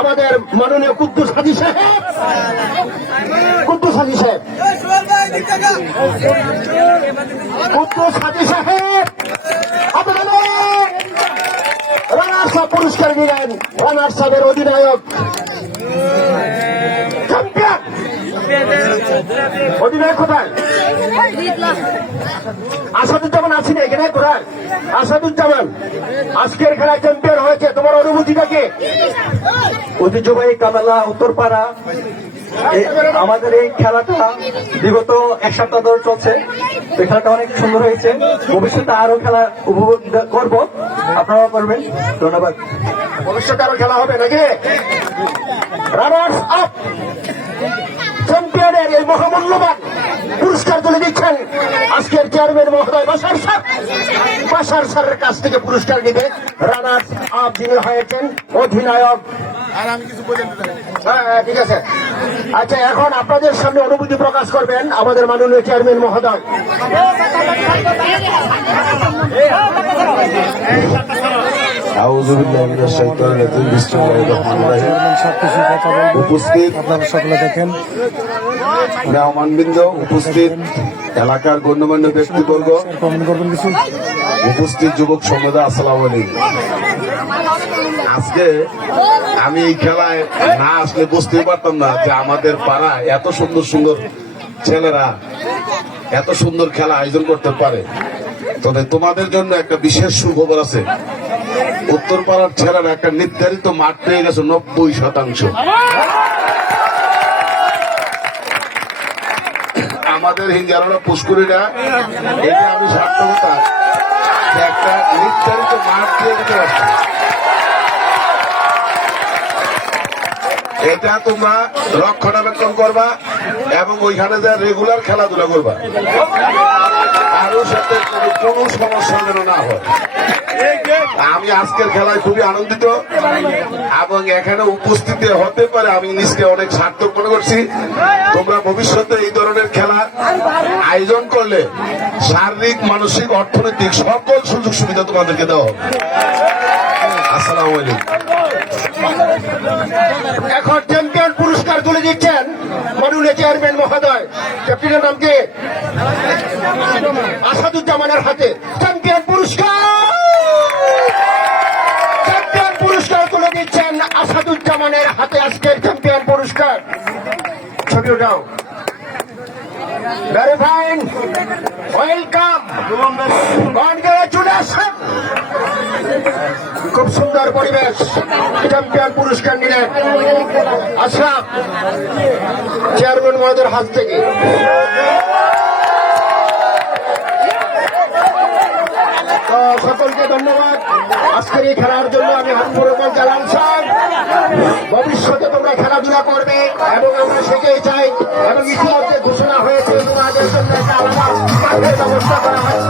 আমাদের মাননীয় কুদ্দুস হাজী সাহেব, কুদ্দুস হাজী সাহেব, কুদ্দুস হাজী সাহেব আপনাদের রানার্স আপ পুরস্কার দিলেন। রানার্স আপের অধিনায়ক চ্যাম্পিয়ন, অধিনায়ক কোথায়? আসাদুজ্জামান আছেন এখানে? কোথায় আসাদুজ্জামান? আজকের খেলায় চ্যাম্পিয়ন হয়েছে, তোমার অনুভূতিটা কি? ঐতিহ্যবাহী কামেলা উত্তরপাড়া আমাদের এই খেলাটা বিগত এক সপ্তাহ ধরে চলছে। এই খেলাটা অনেক সুন্দর হয়েছে, ভবিষ্যতে আরো খেলা উপভোগ করব, আপনারাও করবেন। ধন্যবাদ। ভবিষ্যতে আরো খেলা হবে নাকি? রানার্স আপ চ্যাম্পিয়নের এই মহামূল্যবান পুরস্কার তুলে দিচ্ছেন আজকের চেয়ারম্যান মহোদয় বাশার স্যার। বাশার স্যারের কাছ থেকে পুরস্কার নিতে রানার্স আপ যিনি হয়েছেন অধিনায়ক। হ্যাঁ ঠিক আছে। আচ্ছা, এখন আপনাদের সামনে অনুভূতি প্রকাশ করবেন আমাদের মাননীয় চেয়ারম্যান মহোদয়। উপস্থিত আপনারা সকলে দেখেন, মেহমানবৃন্দ, উপস্থিত এলাকার গণ্যমান্য ব্যক্তিবর্গ, উপস্থিত যুবক সমুদায়, আসসালামু আলাইকুম। আজকে আমি এই খেলায় না আসলে বুঝতেই পারতাম না যে আমাদের পাড়ায় এত সুন্দর সুন্দর ছেলেরা এত সুন্দর খেলা আয়োজন করতে পারে। তবে তোমাদের জন্য একটা বিশেষ সুখবর আছে, উত্তরপাড়ার ছেলেরা একটা নির্ধারিত মাঠ পেয়ে গেছে 90%। আমাদের হিঙ্গারোলা পুষ্করিটা, এটা আমি সার্থকতা একটা নির্ধারিত মাঠ পেয়ে গেছে। এটা তোমরা রক্ষণাবেক্ষণ করবা এবং ওইখানে যা রেগুলার খেলাধুলা করবা, কারোর সাথে কোনো সমস্যা যেন না হয়। আমি আজকের খেলায় খুবই আনন্দিত এবং এখানে উপস্থিতি হতে পারে আমি নিজকে অনেক সার্থক মনে করছি। তোমরা ভবিষ্যতে এই ধরনের খেলা আয়োজন করলে শারীরিক, মানসিক, অর্থনৈতিক সকল সুযোগ সুবিধা তোমাদেরকে দেওয়া হবে। আসসালামু আলাইকুম। এখন চ্যাম্পিয়ন পুরস্কার তুলে দিচ্ছেন মাননীয় চেয়ারম্যান মহোদয়। ক্যাপ্টেনের নাম কি? আসাদুজ্জামানের হাতে চ্যাম্পিয়ন পুরস্কার। চ্যাম্পিয়ন পুরস্কার তুলে দিচ্ছেন আসাদুজ্জামানের হাতে আজকের চ্যাম্পিয়ন পুরস্কার। ছবি ওঠাও। Very fine, welcome, congratulation. খুব সুন্দর পরিবেশ, চ্যাম্পিয়ন পুরস্কার নিলেন আশরাফ চেয়ারম্যান মহোদয়ের হাত থেকে। তো সকলকে ধন্যবাদ আজকের এই খেলার জন্য। আমি হাতপুরকল জালাল সাহেব, ভবিষ্যতে তোমরা খেলাধুলা করবে এবং আমরা সেটাই চাই। এবং ইতিমধ্যে ঘোষণা হয়েছে তোমাদের জন্য একটা আলাদা মাঠের ব্যবস্থা করা হয়।